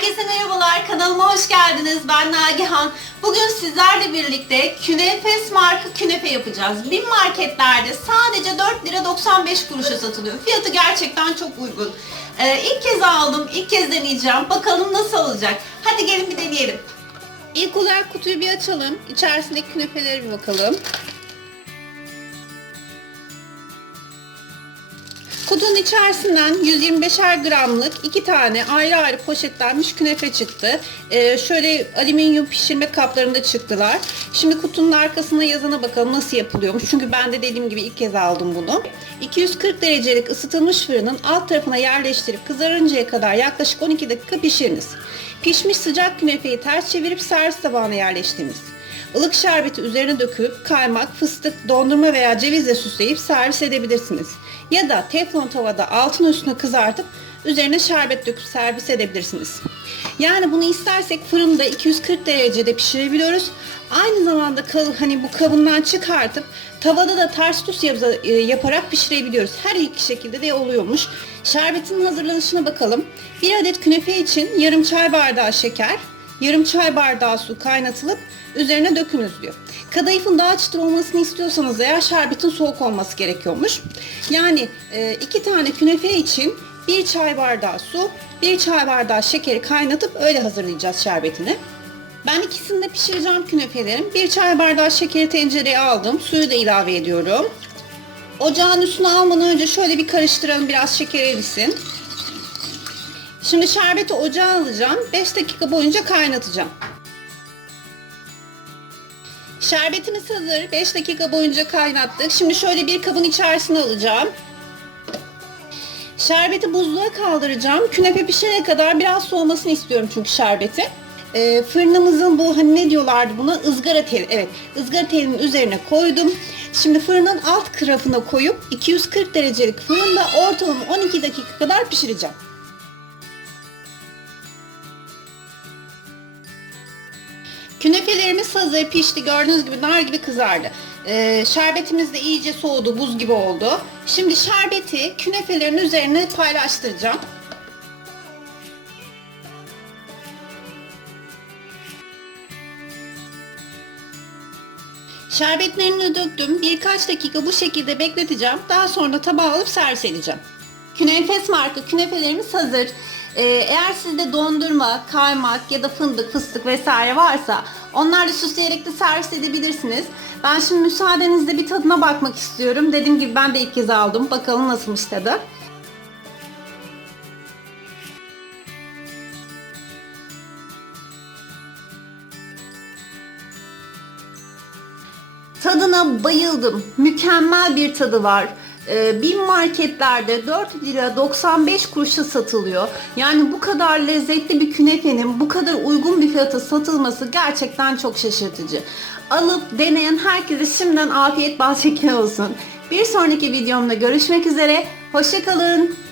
Herkese merhabalar, kanalıma hoş geldiniz. Ben Nagihan. Bugün sizlerle birlikte Künefes marka künefe yapacağız. Bin marketlerde sadece 4 lira 95 kuruşa satılıyor. Fiyatı gerçekten çok uygun. Ee, ilk kez aldım, ilk kez deneyeceğim. Bakalım nasıl olacak. Hadi gelin bir deneyelim. İlk olarak kutuyu bir açalım. İçerisindeki künefelere bir bakalım. Kutunun içerisinden 125'er gramlık iki tane ayrı ayrı poşetlenmiş künefe çıktı. Ee, şöyle alüminyum pişirme kaplarında çıktılar. Şimdi kutunun arkasına yazana bakalım nasıl yapılıyormuş. Çünkü ben de dediğim gibi ilk kez aldım bunu. 240 derecelik ısıtılmış fırının alt tarafına yerleştirip kızarıncaya kadar yaklaşık 12 dakika pişiriniz. Pişmiş sıcak künefeyi ters çevirip servis tabağına yerleştiriniz. Ilık şerbeti üzerine döküp kaymak, fıstık, dondurma veya cevizle süsleyip servis edebilirsiniz. Ya da teflon tavada altın üstüne kızartıp üzerine şerbet döküp servis edebilirsiniz. Yani bunu istersek fırında 240 derecede pişirebiliyoruz. Aynı zamanda hani bu kabından çıkartıp tavada da ters düz e, yaparak pişirebiliyoruz. Her iki şekilde de oluyormuş. Şerbetinin hazırlanışına bakalım. Bir adet künefe için yarım çay bardağı şeker, yarım çay bardağı su kaynatılıp üzerine dökünüz diyor. Kadayıfın daha çıtır olmasını istiyorsanız eğer şerbetin soğuk olması gerekiyormuş. Yani e, iki tane künefe için bir çay bardağı su, bir çay bardağı şekeri kaynatıp öyle hazırlayacağız şerbetini. Ben ikisini de pişireceğim künefelerim. Bir çay bardağı şekeri tencereye aldım. Suyu da ilave ediyorum. Ocağın üstüne almadan önce şöyle bir karıştıralım. Biraz şeker erisin. Şimdi şerbeti ocağa alacağım. 5 dakika boyunca kaynatacağım. Şerbetimiz hazır. 5 dakika boyunca kaynattık. Şimdi şöyle bir kabın içerisine alacağım. Şerbeti buzluğa kaldıracağım. Künefe pişene kadar biraz soğumasını istiyorum çünkü şerbeti. Ee, fırınımızın bu hani ne diyorlardı buna ızgara teli. Evet ızgara telinin üzerine koydum. Şimdi fırının alt tarafına koyup 240 derecelik fırında ortalama 12 dakika kadar pişireceğim. Künefelerimiz hazır pişti. Gördüğünüz gibi nar gibi kızardı. Ee, şerbetimiz de iyice soğudu. Buz gibi oldu. Şimdi şerbeti künefelerin üzerine paylaştıracağım. Şerbetlerini döktüm. Birkaç dakika bu şekilde bekleteceğim. Daha sonra tabağa alıp servis edeceğim. Künefes marka künefelerimiz hazır. Ee, eğer sizde dondurma, kaymak ya da fındık, fıstık vesaire varsa onlarla süsleyerek de servis edebilirsiniz. Ben şimdi müsaadenizle bir tadına bakmak istiyorum. Dediğim gibi ben de ilk kez aldım. Bakalım nasılmış tadı. Tadına bayıldım. Mükemmel bir tadı var. Ee, bin marketlerde 4 lira 95 kuruşa satılıyor. Yani bu kadar lezzetli bir künefenin bu kadar uygun bir fiyata satılması gerçekten çok şaşırtıcı. Alıp deneyen herkese şimdiden afiyet bal olsun. Bir sonraki videomda görüşmek üzere. Hoşçakalın.